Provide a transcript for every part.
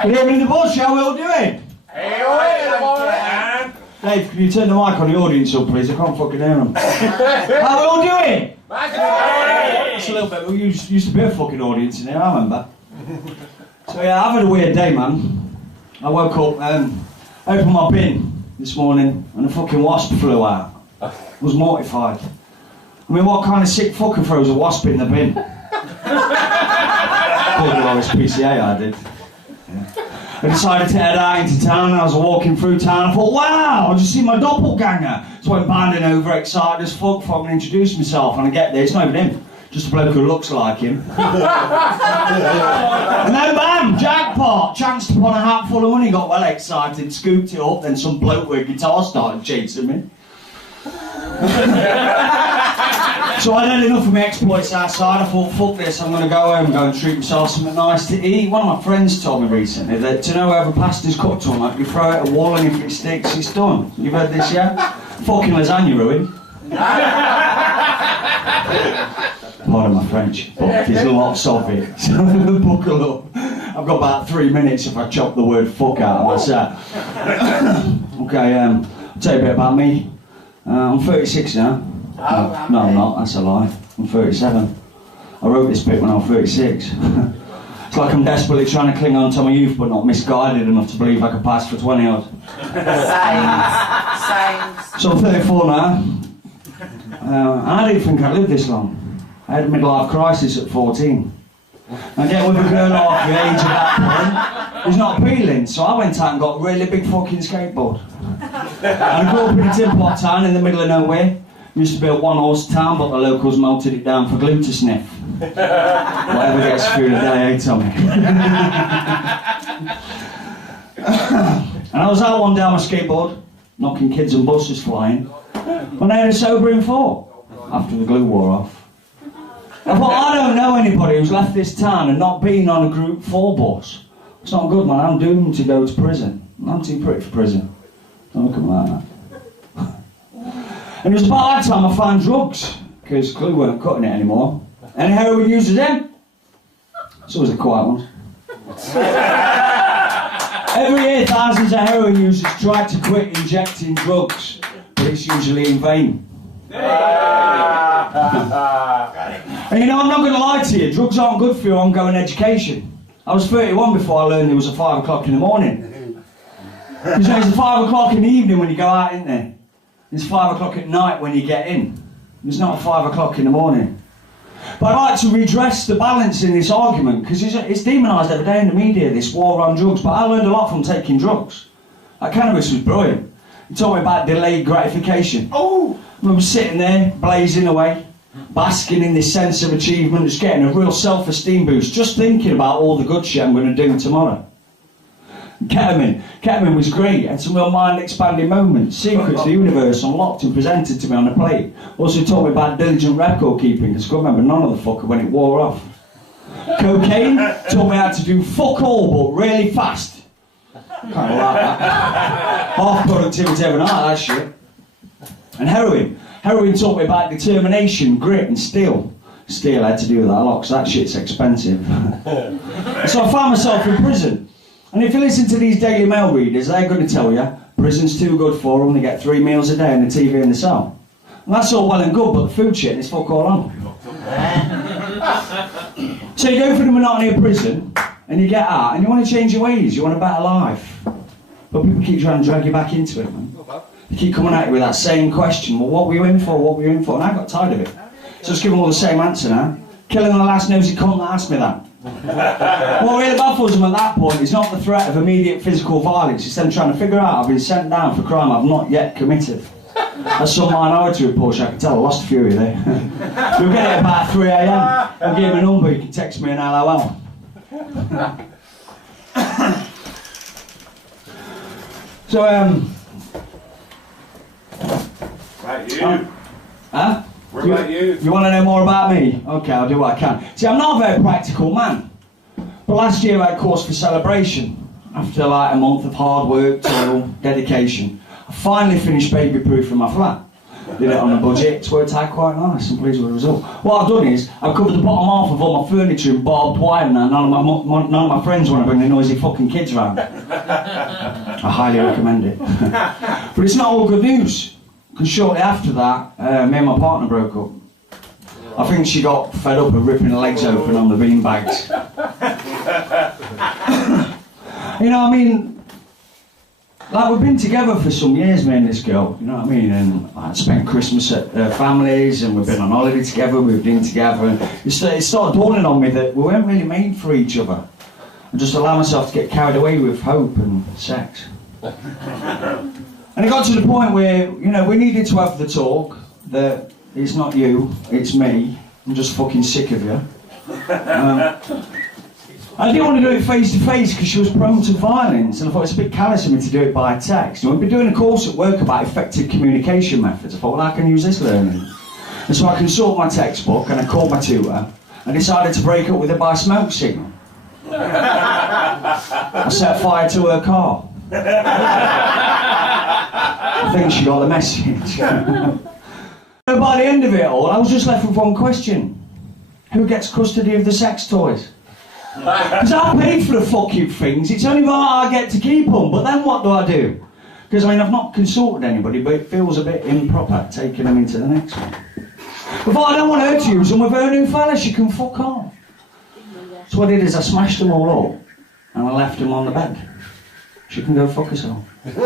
Good evening, the bush. How are we all doing? Hey, Dave, can you turn the mic on the audience up, please? I can't fucking hear them. How are we all doing? It's a little bit. We used to be a fucking audience in here, I remember. So yeah, I've had a weird day, man. I woke up, opened my bin this morning, and a fucking wasp flew out. I was mortified. I mean, what kind of sick fucker throws a wasp in the bin? Called it all this PCA, I did. Yeah. I decided to head out into town, and I was walking through town. I thought, wow, I just see my doppelganger. So I went bounding over, excited as fuck, thought I'm going to introduce myself. And I get there, it's not even him, just a bloke who looks like him. And then bam, jackpot, chanced upon a hatful of money, got well excited, scooped it up, then some bloke with a guitar started chasing me. So I'd had enough of my exploits outside. I thought, fuck this, I'm going to go home and go and treat myself something nice to eat. One of my friends told me recently that to know whether pasta's cooked or not, you throw it at a wall and if it sticks, it's done. You've heard this, yeah? Fucking lasagna ruined. Pardon my French, but there's lots of it, so buckle up. I've got about 3 minutes if I chop the word fuck out of myself. Okay, I'll tell you a bit about me. I'm 36 now. No, I'm not, that's a lie. I'm 37. I wrote this bit when I was 36. It's like I'm desperately trying to cling on to my youth, but not misguided enough to believe I could pass for 20 odd. Same. So I'm 34 now. I didn't think I'd live this long. I had a midlife crisis at 14. I get with a girl half the age at that point. It was not appealing, so I went out and got a really big fucking skateboard. And I grew up in a tin pot town in the middle of nowhere. It used to be a one-horse town, but the locals melted it down for glue to sniff. Whatever gets through the day, eh, Tommy? And I was out one day on my skateboard, knocking kids and buses flying, when I had a sobering thought, after the glue wore off. I thought, I don't know anybody who's left this town and not been on a Group 4 bus. It's not good, man. I'm doomed to go to prison. I'm too pretty for prison. Don't look at me like that. And it was about that time I found drugs, because glue weren't cutting it anymore. Any heroin users in? So was the quiet ones. Every year, thousands of heroin users try to quit injecting drugs, but it's usually in vain. And you know, I'm not going to lie to you, drugs aren't good for your ongoing education. I was 31 before I learned there was a 5 o'clock in the morning. Because you know, it's 5 o'clock in the evening when you go out, isn't there? It's 5 o'clock at night when you get in. It's not 5 o'clock in the morning. But I'd like to redress the balance in this argument, because it's demonised every day in the media, this war on drugs. But I learned a lot from taking drugs. Like, cannabis was brilliant. He told me about delayed gratification. Oh! I remember sitting there, blazing away, basking in this sense of achievement, just getting a real self-esteem boost, just thinking about all the good shit I'm going to do tomorrow. Ketamine was great, had some real mind-expanding moments, secrets of the universe unlocked and presented to me on a plate. Also taught me about diligent record keeping, because I couldn't remember none of the fucker when it wore off. Cocaine taught me how to do fuck all, but really fast. Kind of like that. Half productivity every night, that shit. And heroin taught me about determination, grit and steel. Steel, I had to do with that a lot, because that shit's expensive. So I found myself in prison. And if you listen to these Daily Mail readers, they're going to tell you prison's too good for them, they get 3 meals a day and the TV in the cell. And that's all well and good, but the food shit is fuck all on. So you go through the monotony of prison, and you get out, and you want to change your ways, you want a better life. But people keep trying to drag you back into it, man. They keep coming at you with that same question, well, what were you in for, what were you in for? And I got tired of it. So just give them all the same answer now. Killing the last nosy cunt that asked me that. What really baffles them at that point is not the threat of immediate physical violence, it's them trying to figure out I've been sent down for a crime I've not yet committed. That's some minority reports, I can tell. I lost a few of you there. You'll get it about 3 AM. I'll give you a number, you can text me an LOL. So, Right, you. Huh? What about you? You want to know more about me? Okay, I'll do what I can. See, I'm not a very practical man. But last year I had cause for celebration. After like a month of hard work, toil, dedication, I finally finished baby-proofing my flat. Did it on a budget. It's worked out quite nice. I'm pleased with the result. What I've done is I've covered the bottom half of all my furniture in barbed wire now. None of my friends want to bring the noisy fucking kids around. I highly recommend it. But it's not all good news. Because shortly after that, me and my partner broke up. I think she got fed up of ripping her legs open on the beanbags. You know what I mean? Like, we've been together for some years, me and this girl, you know what I mean? And I spent Christmas at their families, and we've been on holiday together, we've been together, and it started dawning on me that we weren't really made for each other. I just allowed myself to get carried away with hope and sex. And it got to the point where, you know, we needed to have the talk that it's not you, it's me, I'm just fucking sick of you. I didn't want to do it face to face because she was prone to violence, and I thought it's a bit callous of me to do it by text. And we've been doing a course at work about effective communication methods. I thought, well, I can use this learning. And so I consulted my textbook and I called my tutor and decided to break up with her by smoke signal. I set fire to her car. I think she got the message. But by the end of it all, I was just left with one question. Who gets custody of the sex toys? Because I paid for the fucking things, it's only that I get to keep them, but then what do I do? Because I mean, I've not consulted anybody, but it feels a bit improper taking them into the next one. But I don't want her to use them with her new fella, she can fuck off. So what I did is I smashed them all up and I left them on the bed. She can go fuck herself. But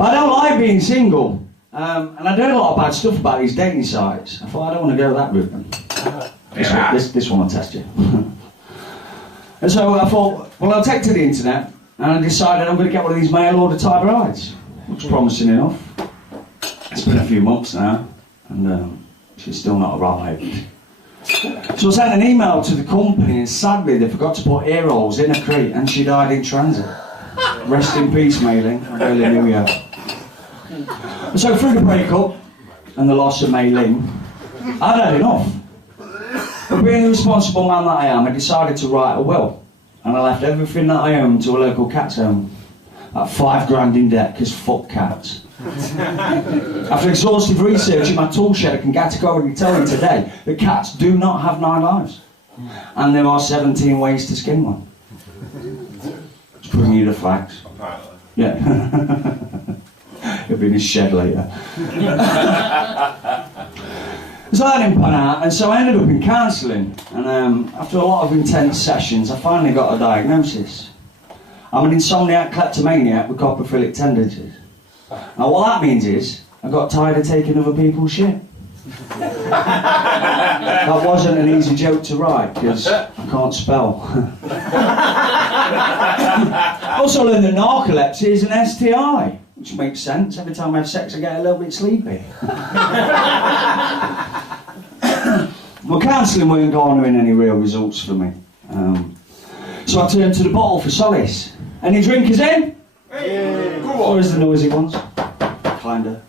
I don't like being single, and I heard a lot of bad stuff about these dating sites. I thought I don't want to go that route then. This one will test you. And so I thought, well, I'll take to the internet, and I decided I'm going to get one of these mail order type rides. Looks promising enough. It's been a few months now, and she's still not arrived. So I sent an email to the company, and sadly they forgot to put ear holes in her crate, and she died in transit. Rest in peace, Mailing. I really knew you. And so through the breakup and the loss of Mailing, I'd had enough. But being the responsible man that I am, I decided to write a will. And I left everything that I owned to a local cat's home. At $5 in debt, because fuck cats. After exhaustive research in my tool shed, I can categorically tell you today that cats do not have 9 lives. And there are 17 ways to skin one. Just bring you the facts. Yeah. He'll be in his shed later. So that didn't pan out, and so I ended up in counselling, and after a lot of intense sessions I finally got a diagnosis. I'm an insomniac kleptomaniac with coprophilic tendencies. Now what that means is, I got tired of taking other people's shit. That wasn't an easy joke to write, because I can't spell. Also learned that narcolepsy is an STI, which makes sense. Every time I have sex I get a little bit sleepy. Well, counselling weren't garnering any real results for me. So I turned to the bottle for solace. Any drinkers in? Hey, go Or on. is the noisy ones? Kinda.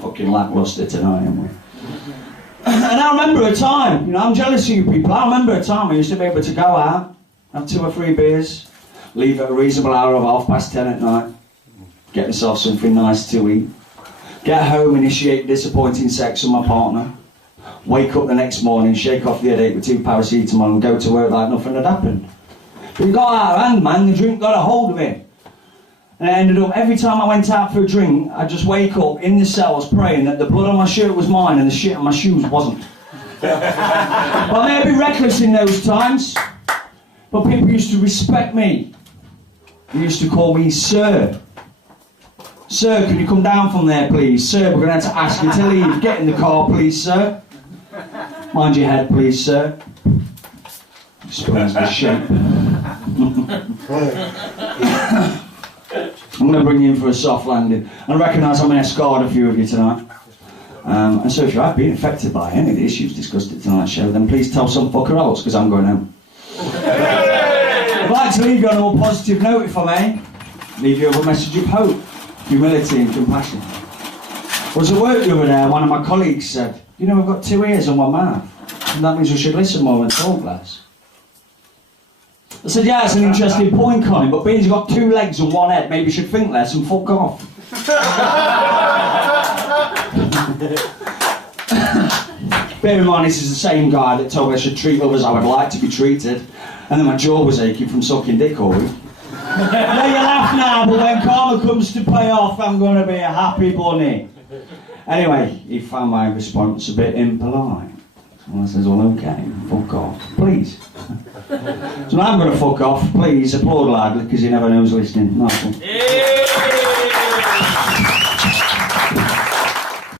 Fucking lacklustre tonight, aren't we? And I remember a time, you know, I'm jealous of you people, I remember a time I used to be able to go out, have 2 or 3 beers, leave at a reasonable hour of 10:30 at night, get myself something nice to eat, get home, initiate disappointing sex with my partner, wake up the next morning, shake off the headache with 2 paracetamol and go to work like nothing had happened. But it got out of hand, man, the drink got a hold of me. And it ended up, every time I went out for a drink, I'd just wake up in the cells praying that the blood on my shirt was mine and the shit on my shoes wasn't. But I may have been reckless in those times, but people used to respect me. They used to call me Sir. Sir, can you come down from there, please? Sir, we're going to have to ask you to leave. Get in the car, please, sir. Mind your head, please, sir. Explains the shape. I'm going to bring you in for a soft landing. I recognise I'm going to scarred a few of you tonight. And so if you have been affected by any of the issues discussed at tonight's show, then please tell some fucker else, because I'm going home. I'd like to leave you on a more positive note, if I may. Leave you with a message of hope, humility and compassion. I was at work the other day, one of my colleagues said, you know, we've got 2 ears and 1 mouth, and that means we should listen more and talk less. I said, yeah, it's an interesting point, Colin, but being you've got 2 legs and 1 head, maybe you should think less and fuck off. Bear in mind, this is the same guy that told me I should treat others how I'd like to be treated, and then my jaw was aching from sucking dick all week. Now you laugh now, but when karma comes to pay off, I'm going to be a happy bunny. Anyway, he found my response a bit impolite. And I says, well, okay, fuck off, please. So now I'm going to fuck off. Please applaud loudly, because he never knows listening. Nice one.